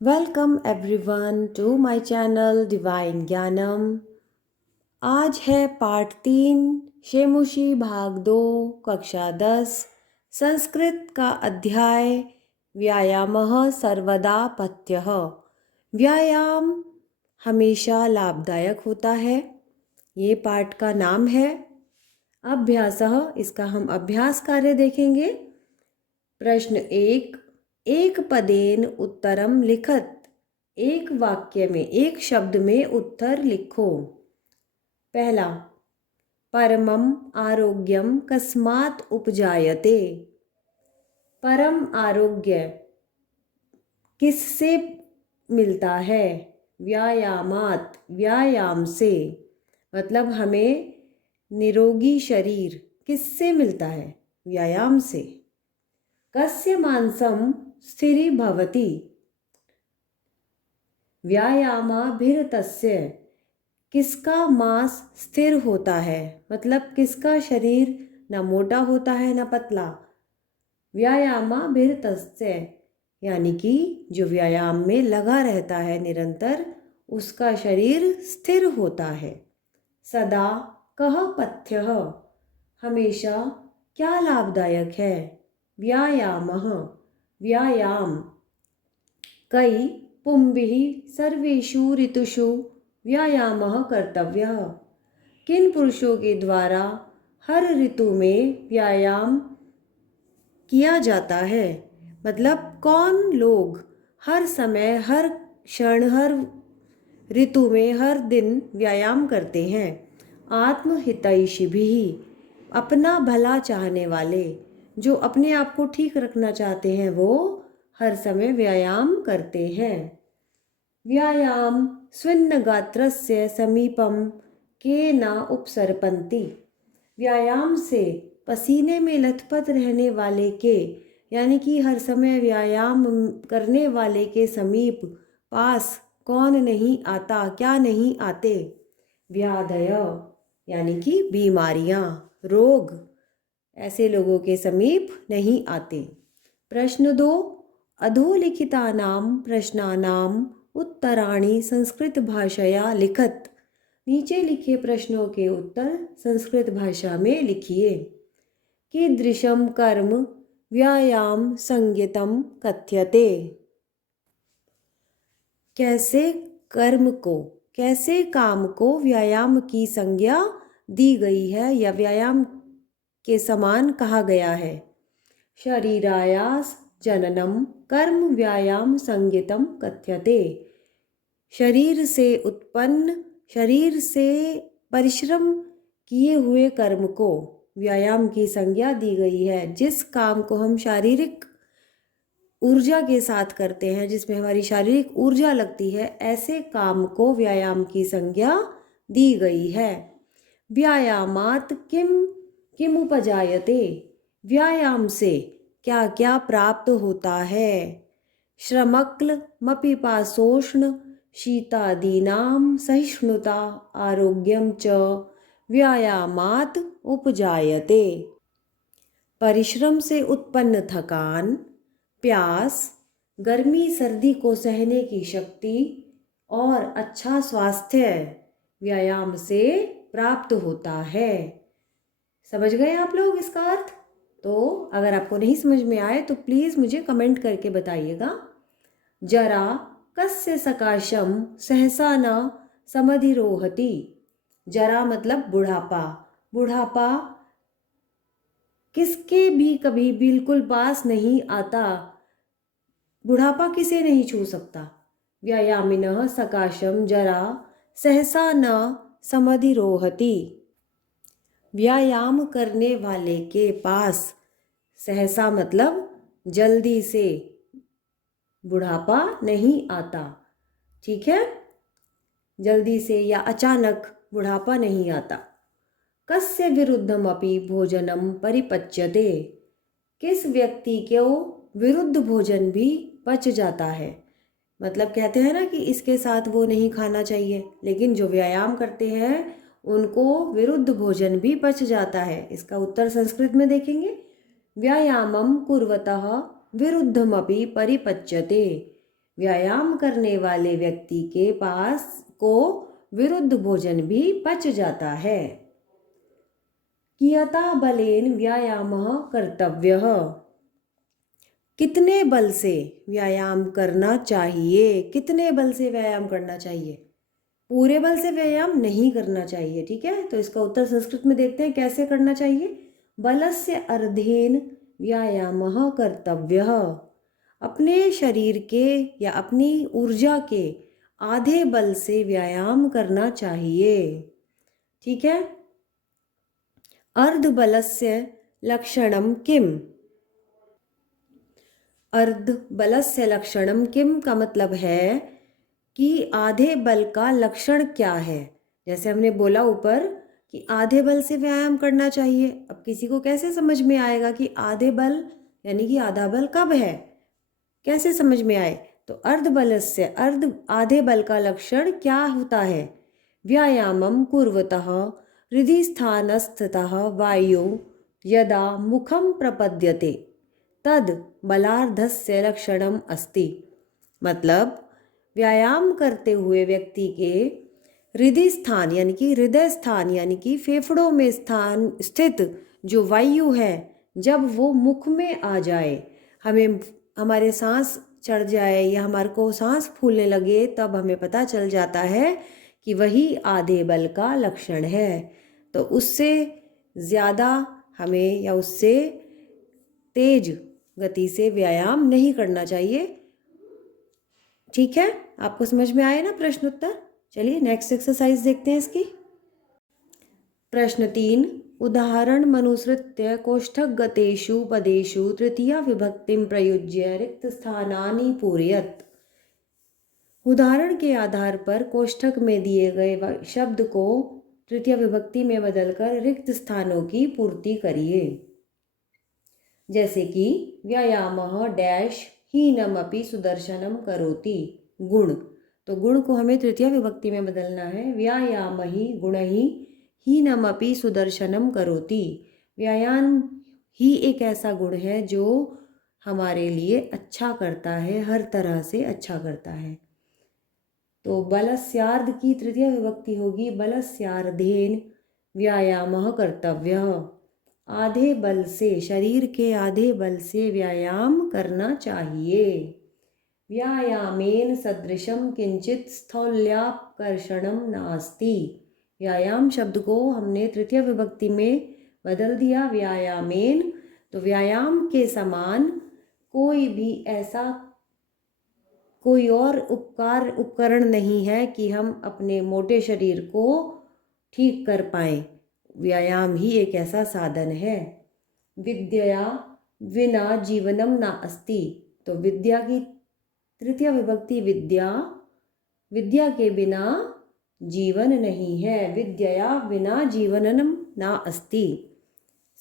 Welcome everyone to my channel divine Gyanam. आज है part 3 शेमुशी भाग 2 कक्षा 10 संस्कृत का अध्याय व्यायामः सर्वदा पथ्यः। व्यायाम हमेशा लाभदायक होता है। ये पाठ का नाम है। अभ्यासः, इसका हम अभ्यास कार्य देखेंगे। प्रश्न 1, एक पदेन उत्तरम लिखत। एक वाक्य में, एक शब्द में उत्तर लिखो। पहला, परमम आरोग्यम कस्मात् उपजायते। परम आरोग्य किससे मिलता है? व्यायामात, व्यायाम से। मतलब हमें निरोगी शरीर किससे मिलता है? व्यायाम से। कस्य मांसम स्थिरी भवति। व्यायामाभिरतस्य, किसका मांस स्थिर होता है? मतलब किसका शरीर न मोटा होता है न पतला। व्यायामाभिरतस्य यानी कि जो व्यायाम में लगा रहता है निरंतर, उसका शरीर स्थिर होता है। सदा कह पथ्यः, हमेशा क्या लाभदायक है? व्यायामः, व्यायाम। कई पुंभिः सर्वेषु ऋतुषु व्यायामः कर्तव्यः। किन पुरुषों के द्वारा हर ऋतु में व्यायाम किया जाता है? मतलब कौन लोग हर समय, हर क्षण, हर ऋतु में, हर दिन व्यायाम करते हैं? आत्महितैषिभिः, अपना भला चाहने वाले, जो अपने आप को ठीक रखना चाहते हैं, वो हर समय व्यायाम करते हैं। व्यायाम स्विन्न गात्रस्य समीपम के न उपसर्पन्ति। व्यायाम से पसीने में लथपथ रहने वाले के, यानी कि हर समय व्यायाम करने वाले के समीप, पास कौन नहीं आता, क्या नहीं आते? व्याधय यानी कि बीमारियां, रोग, ऐसे लोगों के समीप नहीं आते। प्रश्न 2, अधोलिखितानां प्रश्नानां उत्तराणि संस्कृत भाषया लिखत। नीचे लिखे प्रश्नों के उत्तर संस्कृत भाषा में लिखिए। कीदृशं कर्म व्यायाम संज्ञितम कथ्यते। कैसे कर्म को, कैसे काम को व्यायाम की संज्ञा दी गई है या व्यायाम के समान कहा गया है? शरीरायास जननम कर्म व्यायाम संज्ञितम कथ्यते। शरीर से उत्पन्न, शरीर से परिश्रम किए हुए कर्म को व्यायाम की संज्ञा दी गई है। जिस काम को हम शारीरिक ऊर्जा के साथ करते हैं, जिसमें हमारी शारीरिक ऊर्जा लगती है, ऐसे काम को व्यायाम की संज्ञा दी गई है। व्यायामात किम किम उपजायते। व्यायाम से क्या क्या प्राप्त होता है? श्रमक्ल मपिपाशोष्ण शीतादीनां सहिष्णुता आरोग्यम च व्यायामात उपजायते। परिश्रम से उत्पन्न थकान, प्यास, गर्मी सर्दी को सहने की शक्ति और अच्छा स्वास्थ्य व्यायाम से प्राप्त होता है। समझ गए आप लोग इसका अर्थ? तो अगर आपको नहीं समझ में आए तो प्लीज़ मुझे कमेंट करके बताइएगा। जरा कस्य सकाशम सहसा न समधिरोहति। जरा मतलब बुढ़ापा। बुढ़ापा किसके भी कभी बिल्कुल पास नहीं आता। बुढ़ापा किसे नहीं छू सकता। व्यायामिनः सकाशम जरा सहसा न समधिरोहति। व्यायाम करने वाले के पास सहसा मतलब जल्दी से बुढ़ापा नहीं आता। ठीक है, जल्दी से या अचानक बुढ़ापा नहीं आता। कस्य विरुद्धमपि भोजनम परिपच्यते। किस व्यक्ति को विरुद्ध भोजन भी पच जाता है। मतलब कहते हैं ना कि इसके साथ वो नहीं खाना चाहिए, लेकिन जो व्यायाम करते हैं उनको विरुद्ध भोजन भी पच जाता है। इसका उत्तर संस्कृत में देखेंगे। व्यायामम कुर्वतः विरुद्धमपि परिपच्यते। व्यायाम करने वाले व्यक्ति के पास को विरुद्ध भोजन भी पच जाता है। कियता बलेन व्यायामः कर्तव्यः। कितने बल से व्यायाम करना चाहिए? कितने बल से व्यायाम करना चाहिए? पूरे बल से व्यायाम नहीं करना चाहिए, ठीक है। तो इसका उत्तर संस्कृत में देखते हैं कैसे करना चाहिए। बलस्य अर्धेन व्यायामः कर्तव्यः। अपने शरीर के या अपनी ऊर्जा के आधे बल से व्यायाम करना चाहिए, ठीक है। अर्धबलस्य लक्षणम किम। अर्धबलस्य लक्षणम किम का मतलब है कि आधे बल का लक्षण क्या है। जैसे हमने बोला ऊपर कि आधे बल से व्यायाम करना चाहिए। अब किसी को कैसे समझ में आएगा कि आधे बल यानी कि आधा बल कब है, कैसे समझ में आए? तो अर्धबलस्य आधे बल का लक्षण क्या होता है? व्यायामं कुर्वतः हृदि स्थानस्थतः वायु यदा मुखम प्रपद्यते तद बलार्धस्य लक्षणम अस्ति। मतलब व्यायाम करते हुए व्यक्ति के हृदय स्थान यानी कि फेफड़ों में स्थान स्थित जो वायु है, जब वो मुख में आ जाए, हमारे सांस चढ़ जाए या हमारे को सांस फूलने लगे, तब हमें पता चल जाता है कि वही आधे बल का लक्षण है। तो उससे ज़्यादा हमें या उससे तेज गति से व्यायाम नहीं करना चाहिए, ठीक है। आपको समझ में आए ना प्रश्न उत्तर? चलिए नेक्स्ट एक्सरसाइज देखते हैं इसकी। प्रश्न 3, उदाहरण मनुसृत्य कोष्ठक गतेषु पदेषु तृतीया विभक्तिं प्रयुज्य रिक्त स्थानानि पूरयत। उदाहरण के आधार पर कोष्ठक में दिए गए शब्द को तृतीय विभक्ति में बदलकर रिक्त स्थानों की पूर्ति करिए। जैसे कि व्यायामः डैश हीनमपि सुदर्शनम करोति। गुण, तो गुण को हमें तृतीय विभक्ति में बदलना है। व्यायामहि गुणहि हीनमपि सुदर्शनम करोति। व्यायाम ही एक ऐसा गुण है जो हमारे लिए अच्छा करता है, हर तरह से अच्छा करता है। तो बलस्यार्ध की तृतीय विभक्ति होगी बलस्यार्धेन व्यायामः कर्तव्यः। आधे बल से, शरीर के आधे बल से व्यायाम करना चाहिए। व्यायामेन सदृशम किंचित स्थौल्याकर्षणम नास्ति। व्यायाम शब्द को हमने तृतीय विभक्ति में बदल दिया व्यायामेन। तो व्यायाम के समान कोई और उपकरण नहीं है कि हम अपने मोटे शरीर को ठीक कर पाएं। व्यायाम ही एक ऐसा साधन है। विद्या विना जीवनम न अस्ति। तो विद्या की तृतीय विभक्ति विद्या, विद्या के बिना जीवन नहीं है। विद्या बिना जीवनम न अस्ति।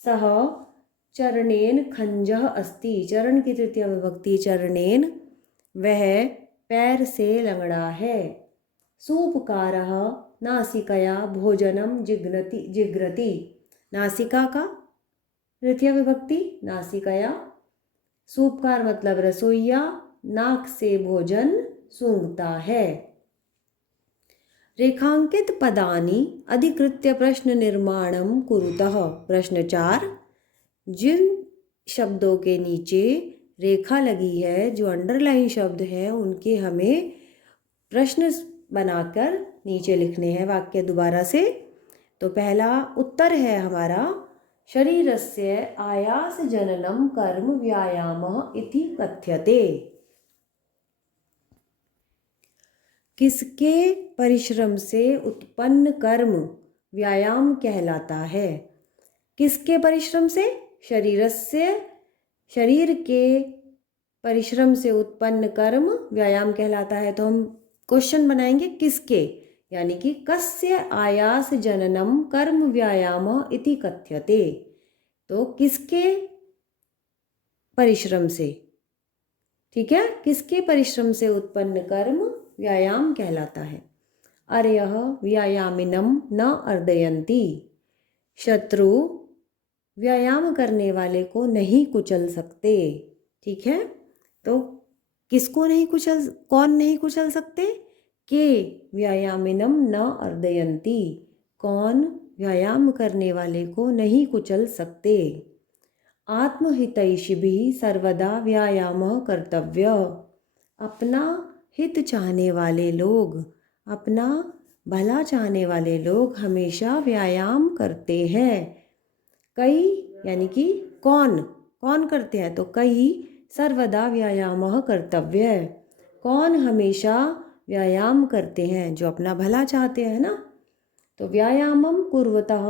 सह चरणेन खंजः अस्ति। चरण की तृतीय विभक्ति चरणेन, वह पैर से लंगड़ा है। सूपकारः नासिकया भोजनम जिघ्रति। नासिका का तृतीय विभक्ति नासिकया। सूपकार मतलब रसोइया, नाक से भोजन सूंघता है। रेखांकित पदानि अधिकृत्य प्रश्न निर्माणम कुरुतः। प्रश्न 4, जिन शब्दों के नीचे रेखा लगी है, जो अंडरलाइन शब्द है, उनके हमें प्रश्न बनाकर नीचे लिखने हैं वाक्य दोबारा से। तो पहला उत्तर है हमारा शरीरस्य आयास जननम कर्म व्यायामः इति कथ्यते। किसके परिश्रम से उत्पन्न कर्म व्यायाम कहलाता है? किसके परिश्रम से? शरीरस्य, शरीर के परिश्रम से उत्पन्न कर्म व्यायाम कहलाता है। तो हम क्वेश्चन बनाएंगे किसके, यानी कि कस्य आयास जननम कर्म व्यायाम इति कथ्यते। तो किसके परिश्रम से, ठीक है, किसके परिश्रम से उत्पन्न कर्म व्यायाम कहलाता है। अर्यः व्यायामिनम न अर्दयन्ति। शत्रु व्यायाम करने वाले को नहीं कुचल सकते, ठीक है। तो किसको नहीं कुचल, कौन नहीं कुचल सकते? के व्यायामिनम न अर्दयन्ति, कौन व्यायाम करने वाले को नहीं कुचल सकते। आत्महितैषिभिः सर्वदा व्यायामः कर्तव्य, अपना हित चाहने वाले लोग, अपना भला चाहने वाले लोग हमेशा व्यायाम करते हैं। कई यानी कि कौन, कौन करते हैं? तो कई सर्वदा व्यायामः कर्तव्य, कौन हमेशा व्यायाम करते हैं? जो अपना भला चाहते हैं ना। तो व्यायामं कुर्वतः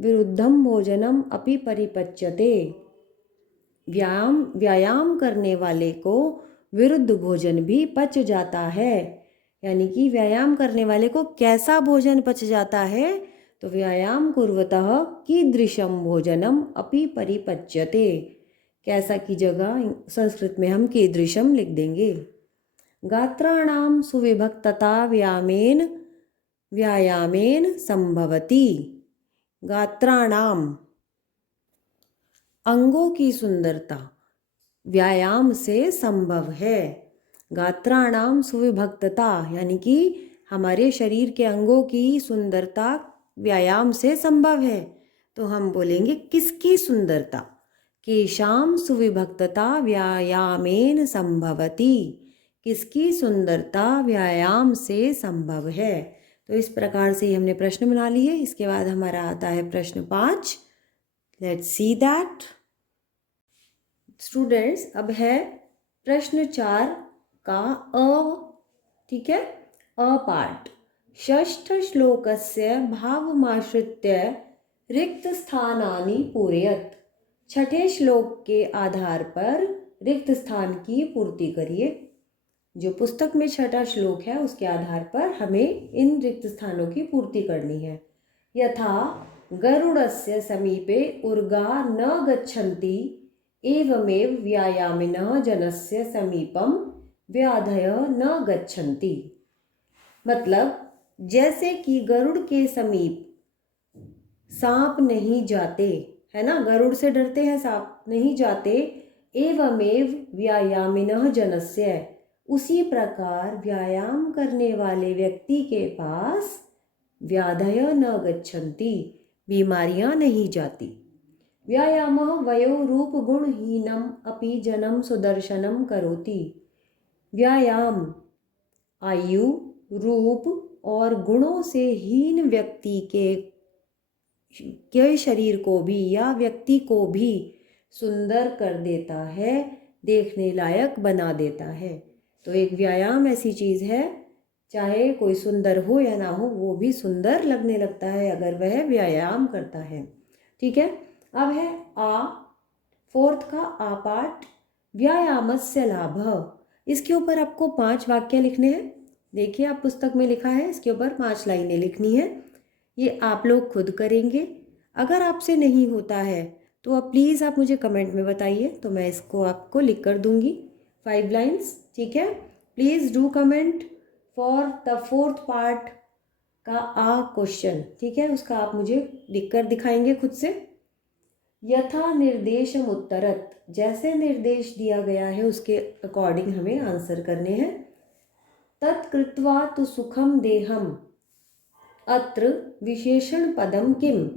विरुद्धं भोजनम अपि परिपच्यते, व्यायाम करने वाले को विरुद्ध भोजन भी पच जाता है। यानी कि व्यायाम करने वाले को कैसा भोजन पच जाता है? तो व्यायाम कुर्वतः कीदृशं भोजनम अपि परिपच्यते, कैसा की जगह संस्कृत में हम कीदृशम लिख देंगे। गात्राणां सुविभक्तता व्यायामेन संभवति, गात्राणाम अंगों की सुंदरता व्यायाम से संभव है। गात्राणाम सुविभक्तता यानी कि हमारे शरीर के अंगों की सुंदरता व्यायाम से संभव है। तो हम बोलेंगे किसकी सुंदरता? केशाम सुविभक्तता व्यायामेन संभवति, किसकी सुंदरता व्यायाम से संभव है। तो इस प्रकार से हमने प्रश्न बना लिए। इसके बाद हमारा आता है प्रश्न 5। Let's see that. स्टूडेंट्स, अब है प्रश्न 4 का ठीक है, पार्ट। षष्ठ श्लोकस्य भावमाश्रित्य रिक्त स्थानानि पूरयत, छठे श्लोक के आधार पर रिक्त स्थान की पूर्ति करिए। जो पुस्तक में छठा श्लोक है उसके आधार पर हमें इन रिक्त स्थानों की पूर्ति करनी है। यथा गरुड़स्य समीपे उर्गा न गच्छन्ति, एवमेव व्यायामिनः जनस्य समीपम व्याधयः न गच्छन्ति। मतलब जैसे कि गरुड़ के समीप सांप नहीं जाते, है ना, गरुड़ से डरते हैं, सांप नहीं जाते। एवमेव व्यायामिनः जनस्य, उसी प्रकार व्यायाम करने वाले व्यक्ति के पास व्याधयः न गच्छन्ति, बीमारियां नहीं जाती। व्यायामः वयो रूप गुणहीनम अपि जनम सुदर्शनम करोति, व्यायाम आयु, रूप और गुणों से हीन व्यक्ति के शरीर को भी या व्यक्ति को भी सुंदर कर देता है, देखने लायक बना देता है। तो एक व्यायाम ऐसी चीज़ है, चाहे कोई सुंदर हो या ना हो, वो भी सुंदर लगने लगता है अगर वह व्यायाम करता है। ठीक है। अब है फोर्थ का आ पार्ट, व्यायामस्य लाभः। इसके ऊपर आपको 5 वाक्य लिखने हैं। देखिए, आप पुस्तक में लिखा है, इसके ऊपर 5 लाइनें लिखनी है। ये आप लोग खुद करेंगे। अगर आपसे नहीं होता है तो आप प्लीज़ आप मुझे कमेंट में बताइए, तो मैं इसको आपको लिख कर दूंगी 5 लाइन्स। ठीक है। Please do comment for the fourth part का क्वेश्चन। ठीक है, उसका आप मुझे लिख कर दिखाएंगे खुद से। यथा निर्देशम उत्तरत, जैसे निर्देश दिया गया है उसके अकॉर्डिंग हमें आंसर करने हैं। तत्कृत्वा तु सुखम देहम, अत्र विशेषण पदम किम।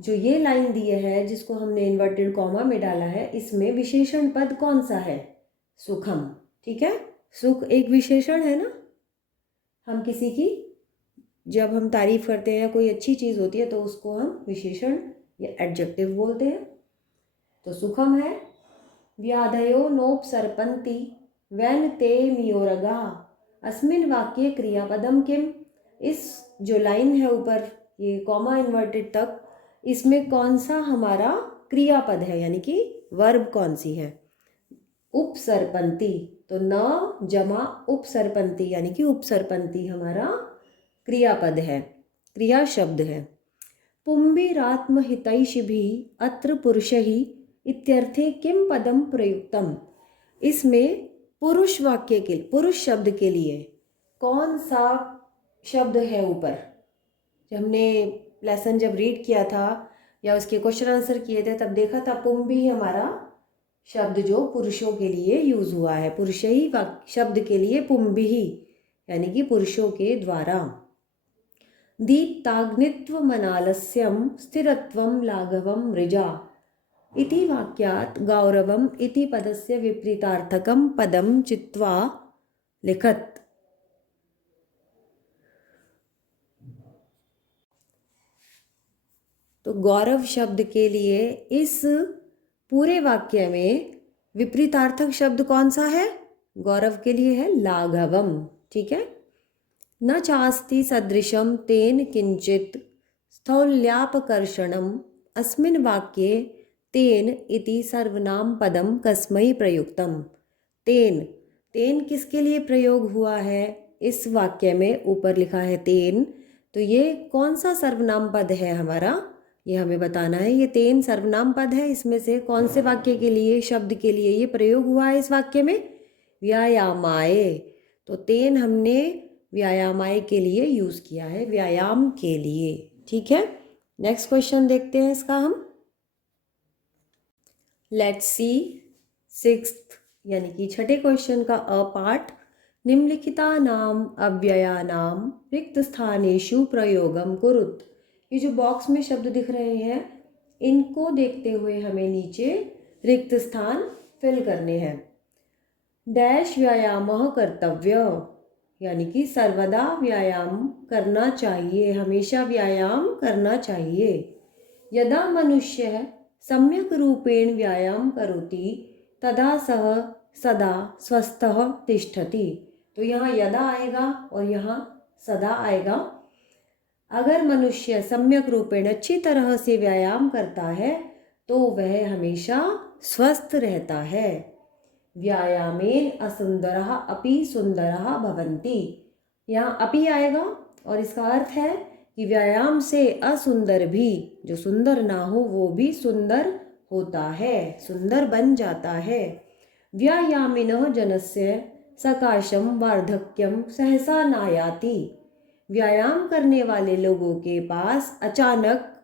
जो ये लाइन दी है जिसको हमने इन्वर्टेड कॉमा में डाला है, इसमें विशेषण पद कौन सा है? सुखम। ठीक है, सुख एक विशेषण है ना। हम किसी की जब हम तारीफ करते हैं, कोई अच्छी चीज़ होती है तो उसको हम विशेषण या एडजेक्टिव बोलते हैं। तो सुखम है। व्याधयो नोपसर्पन्ति वैन ते मियोरगा, अस्मिन वाक्ये क्रियापदम किम। इस जो लाइन है ऊपर, ये कॉमा इन्वर्टेड तक, इसमें कौन सा हमारा क्रियापद है, यानी कि वर्ब कौन सी है? उपसर्पन्ति। तो न जमा उपसर्पन्ति, यानी कि उपसर्पन्ति हमारा क्रियापद है, क्रिया शब्द है। पुंभिरात्महितैषिभिः अत्र पुरुषैः इत्यर्थे किम पदम प्रयुक्तम। इसमें पुरुष वाक्य के, पुरुष शब्द के लिए कौन सा शब्द है ऊपर? जब हमने लेसन जब रीड किया था या उसके क्वेश्चन आंसर किए थे तब देखा था पुंभी हमारा शब्द जो पुरुषों के लिए यूज हुआ है, पुरुषई शब्द के लिए पुंभिः यानी कि पुरुषों के द्वारा। दीप्ताग्नित्वमनालस्यं स्थिरत्वं लाघवं मृजा इति वाक्यात् गौरवम् इति पदस्य विपरीतार्थकं पदं चित्वा लिखत। तो गौरव शब्द के लिए इस पूरे वाक्य में विपरीतार्थक शब्द कौन सा है? गौरव के लिए है लाघवम। ठीक है। न चास्ति सदृशम तेन किंचित स्थौल्यापकर्षणम अस्मिन् वाक्ये तेन इति सर्वनाम पदम कस्मै प्रयुक्तम। तेन, तेन किसके लिए प्रयोग हुआ है इस वाक्य में? ऊपर लिखा है तेन, तो ये कौन सा सर्वनाम पद है हमारा, ये हमें बताना है। ये तेन सर्वनाम पद है, इसमें से कौन से वाक्य के लिए, शब्द के लिए ये प्रयोग हुआ है इस वाक्य में? व्यायामाय। तो तेन हमने व्यायामाय के लिए यूज किया है, व्यायाम के लिए। ठीक है। नेक्स्ट क्वेश्चन देखते हैं इसका हम। लेट्स सी सिक्स्थ यानी कि छठे क्वेश्चन का अ पार्ट। निम्नलिखितानाम अव्ययानाम रिक्त स्थानेषु प्रयोगम कुरुत। ये जो बॉक्स में शब्द दिख रहे हैं, इनको देखते हुए हमें नीचे रिक्त स्थान फिल करने हैं। डैश व्यायामः कर्तव्य यानी कि सर्वदा व्यायाम करना चाहिए, हमेशा व्यायाम करना चाहिए। यदा मनुष्यः सम्यक रूपेण व्यायाम करोति तदा सः सदा स्वस्थः तिष्ठति। तो यहाँ यदा आएगा और यहाँ सदा आएगा। अगर मनुष्य सम्यक रूपेण अच्छी तरह से व्यायाम करता है तो वह हमेशा स्वस्थ रहता है। व्यायामेन असुंदरः अपि सुंदरः भवन्ति। यहाँ अपि आएगा और इसका अर्थ है कि व्यायाम से असुंदर भी, जो सुंदर ना हो वो भी सुंदर होता है, सुंदर बन जाता है। व्यायामिनः जनस्य सकाशम वार्धक्यम सहसा नायाति। व्यायाम करने वाले लोगों के पास अचानक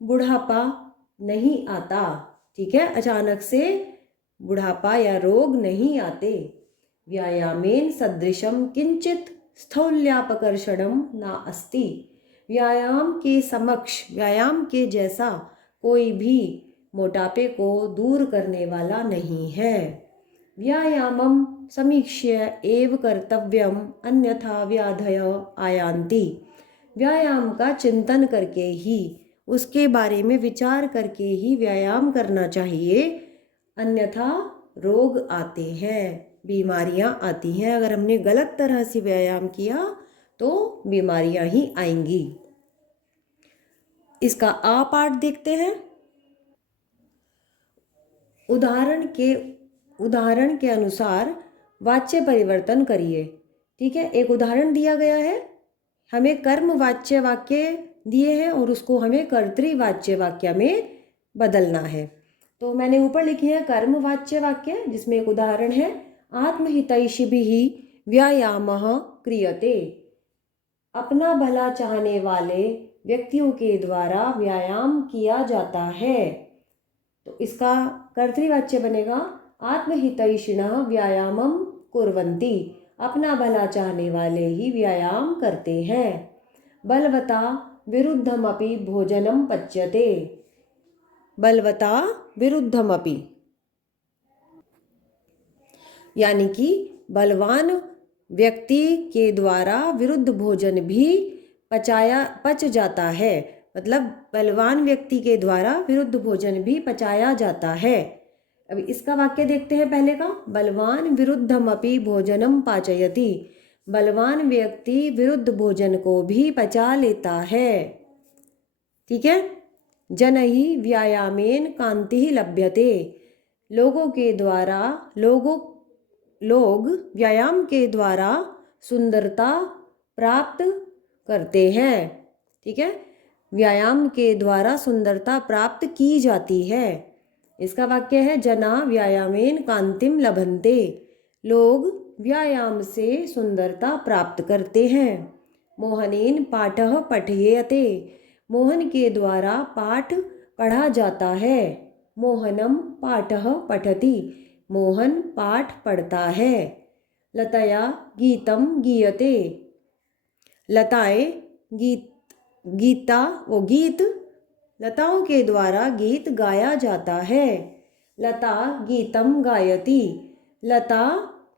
बुढ़ापा नहीं आता। ठीक है, अचानक से बुढ़ापा या रोग नहीं आते। व्यायामेन सदृशम किंचित स्थौल्यापकर्षणम ना अस्ति। व्यायाम के समक्ष, व्यायाम के जैसा कोई भी मोटापे को दूर करने वाला नहीं है। व्यायामं समीक्ष्य एव कर्तव्यम अन्यथा व्याधय आयान्ति। व्यायाम का चिंतन करके ही, उसके बारे में विचार करके ही व्यायाम करना चाहिए, अन्यथा रोग आते हैं, बीमारियां आती हैं। अगर हमने गलत तरह से व्यायाम किया तो बीमारियां ही आएंगी। इसका आ पार्ट देखते हैं। उदाहरण के अनुसार वाच्य परिवर्तन करिए। ठीक है, एक उदाहरण दिया गया है, हमें कर्मवाच्य वाक्य दिए हैं और उसको हमें कर्तृवाच्य वाक्य में बदलना है। तो मैंने ऊपर लिखी है कर्मवाच्य वाक्य, जिसमें एक उदाहरण है आत्महितैषिभिः व्यायामः क्रियते। अपना भला चाहने वाले व्यक्तियों के द्वारा व्यायाम किया जाता है। तो इसका कर्तृवाच्य बनेगा आत्महितैषिणः व्यायामं कुर्वन्ति। अपना भला चाहने वाले ही व्यायाम करते हैं। बलवता विरुद्धमपि भोजनं पच्यते। बलवता विरुद्धमपि यानी कि बलवान व्यक्ति के द्वारा विरुद्ध भोजन भी पच जाता है। मतलब बलवान व्यक्ति के द्वारा विरुद्ध भोजन भी पचाया जाता है। अब इसका वाक्य देखते हैं पहले का। बलवान विरुद्धमपि भोजनम पाचयति। बलवान व्यक्ति विरुद्ध भोजन को भी पचा लेता है। ठीक है। जनहि व्यायामेन कांति लभ्यते। लोगों के द्वारा लोग व्यायाम के द्वारा सुंदरता प्राप्त करते हैं। ठीक है, व्यायाम के द्वारा सुंदरता प्राप्त की जाती है। इसका वाक्य है जना व्यायामेन कांतिम लभन्ते। लोग व्यायाम से सुंदरता प्राप्त करते हैं। मोहनेन पाठः पठयेते। मोहन के द्वारा पाठ पढ़ा जाता है। मोहनम पाठः पठति, मोहन पाठ पढ़ता है। लतया गीतम गीयते, लताएं गीता वो गीत, लताओं के द्वारा गीत गाया जाता है। लता गीतम गायति, लता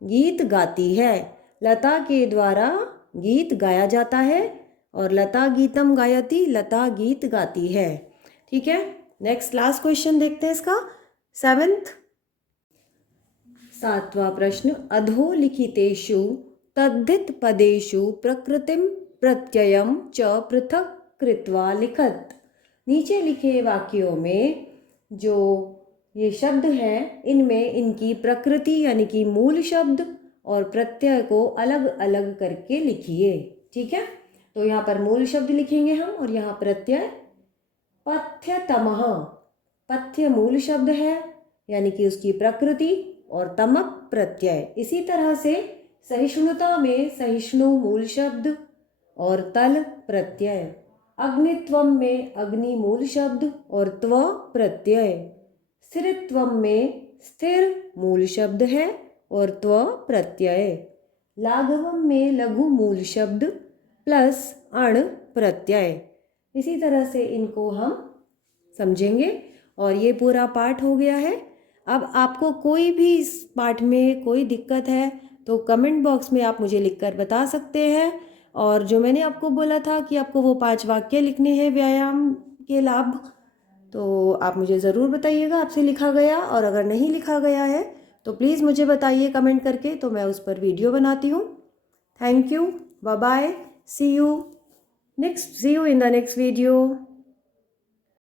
गीत गाती है, लता के द्वारा गीत गाया जाता है, और लता गीतम गायति, लता गीत गाती है। ठीक है, नेक्स्ट लास्ट क्वेश्चन देखते हैं इसका, 7th। 7वां प्रश्न, अधोलिखितेषु तद्धित पदेषु प्रकृतिम प्रत्ययम च पृथक कृत्वा लिखत। नीचे लिखे वाक्यों में जो ये शब्द हैं, इनमें इनकी प्रकृति यानी कि मूल शब्द और प्रत्यय को अलग अलग करके लिखिए। ठीक है, तो यहाँ पर मूल शब्द लिखेंगे हम, और यहाँ प्रत्यय। पथ्यतमः, पथ्य मूल शब्द है यानी कि उसकी प्रकृति, और तमः प्रत्यय। इसी तरह से सहिष्णुता में सहिष्णु मूल शब्द और तल प्रत्यय। अग्नित्वम में अग्नि मूल शब्द और त्व प्रत्यय। स्थिरत्वम में स्थिर मूल शब्द है और त्व प्रत्यय। लाघवम में लघु मूल शब्द प्लस अण प्रत्यय। इसी तरह से इनको हम समझेंगे, और ये पूरा पाठ हो गया है। अब आपको कोई भी इस पाठ में कोई दिक्कत है तो कमेंट बॉक्स में आप मुझे लिखकर बता सकते हैं। और जो मैंने आपको बोला था कि आपको वो 5 वाक्य लिखने हैं व्यायाम के लाभ, तो आप मुझे ज़रूर बताइएगा आपसे लिखा गया, और अगर नहीं लिखा गया है तो प्लीज़ मुझे बताइए कमेंट करके, तो मैं उस पर वीडियो बनाती हूँ। Thank you, bye bye, see you in the next video.